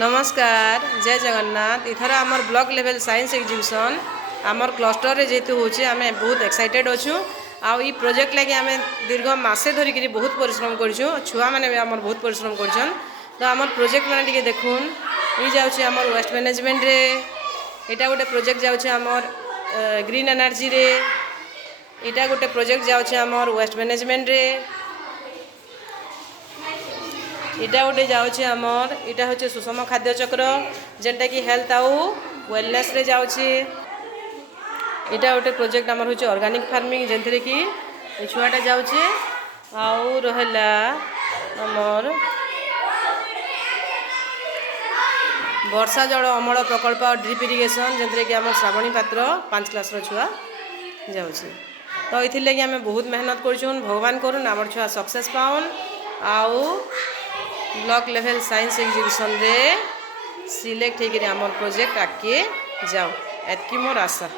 नमस्कार जय जगन्नाथ इथर आमर ब्लॉक लेवल साइंस एग्जीबिशन आमर क्लस्टर रे जेतु होचे आमे बहुत एक्साइटेड अछु आउ ई प्रोजेक्ट लागि आमे दीर्घ मासे धरिकरी बहुत परिश्रम करछु छुआ माने आमर बहुत परिश्रम करछन तो आमर प्रोजेक्ट माने टिके देखुन ई जाउचे आमर वेस्ट मैनेजमेंट रे एटा गोटे प्रोजेक्ट जाउचे आमर ग्रीन एनर्जी रे एटा गोटे प्रोजेक्ट जाउचे आमर वेस्ट मैनेजमेंट रे इटा गोटे जाउचे आमर इटा होचे सुषम खाद्य चक्र जेनटा कि हेल्थ आउ वेलनेस रे जाउचे इटा गोटे प्रोजेक्ट आमर होचे ऑर्गेनिक फार्मिंग जेनथरे कि ए छुआटा जाउचे आउ रहला आमर वर्षा जल अमल प्रकल्प और ड्रिप इरिगेशन जेनथरे कि आमर श्रावणी पात्र 5 क्लास रो छुआ जाउचे तो इथिर लागि आमे बहुत मेहनत करछुन भगवान करूँ आमर छुआ सक्सेस पाउन आउ ब्लॉक लेवल साइंस एग्जीबिशन रे सिलेक्ट होकर आमर प्रोजेक्ट आगे जाओ एतकी मोर आशा।